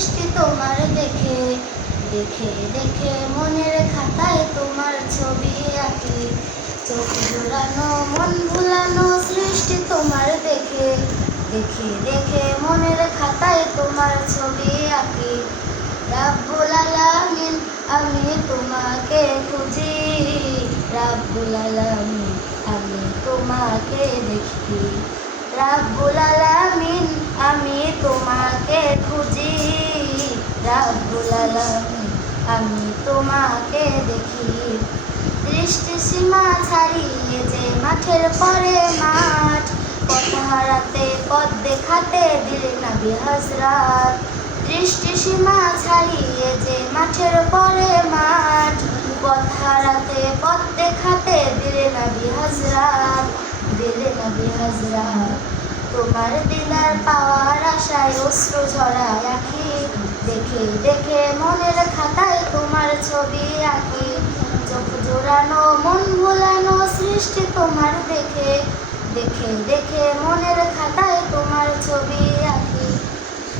সৃষ্টি তোমার দেখে দেখে দেখে মনের খাতায় তোমার ছবি আঁকি। চোখ জোড়ানো মন ভুলানো সৃষ্টি তোমার দেখে দেখে দেখে মনের খাতায় তোমার ছবি আঁকি। রাব্বুল আলামিন আমি তোমাকে খুঁজি, রাব্বুল আলামিন আমি তোমাকে দেখি। রাব্বুল আলামিন আমি তোমাকে খুঁজি, রাব্বুল আলামিন আমি তোমাকে দেখি। দৃষ্টি সীমা ছাড়িয়ে যে মাঠের পরে মাঠ, পথ হারাতে পথ দেখাতে দিলে নবী হযরত। দৃষ্টি সীমা ছাড়িয়ে যে মাঠের পরে মাঠ, পথ হারাতে পথ দেখাতে দিলে নবী হযরত, দিলে নবী হযরত। তোমার দিদার পাওয়ার আশায় অশ্রু ঝরায় আঁখি, দেখে দেখে মনের খাতায় তোমার ছবি আঁকি। চোখ জোড়ানো মন ভোলানো সৃষ্টি তোমার দেখে দেখে দেখে মনের খাতায় তোমার ছবি আঁকি।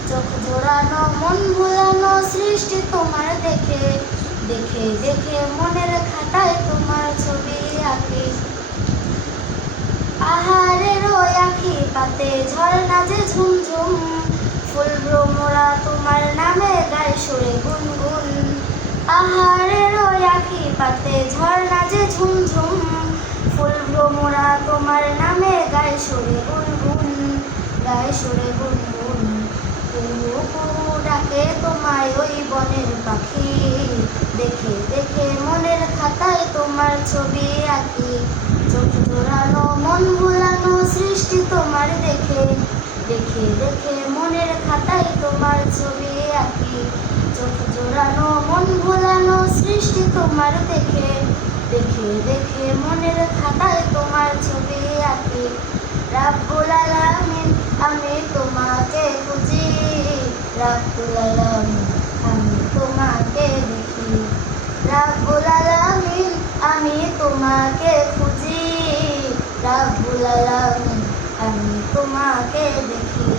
চোখ জোড়ানো মন ভোলানো সৃষ্টি তোমার দেখে দেখে দেখে মনের খাতায় তোমার ছবি আঁকি। পাহাড়ের ওই আঁখি পাতে ঝর্ণা যে ঝুমঝুম, ফুল ভ্রমরা তোমার নামে গায় সুরে গুনগুন। পাহাড়ের ওই আঁখি পাতে ঝর্ণা যে ঝুমঝুম, ফুল ভ্রমরা তোমার নামে গায় সুরে গুনগুন, গায় সুরে গুনগুন। কুহু কুহু ডাকে তোমায় ওই বনের পাখি, দেখে দেখে মনের খাতায় তোমার ছবি আঁকি। চোখ জোড়ানো মন ভোলানো সৃষ্টি তোমার দেখে দেখে দেখে মনের খাতায় তোমার ছবি আঁকি। চোখ জোড়ানো মন ভোলানো সৃষ্টি তোমার দেখে দেখে দেখে মনের খাতায় তোমার ছবি আঁকি। রাব্বুল আলামিন আমি তোমাকে খুঁজি, রাব্বুল আলামিন আমি তোমাকে দেখি। রাব্বুল আলামিন আমি তোমাকে খুঁজি, রাব্বুল আলামিন আমি তোমাকে দেখি।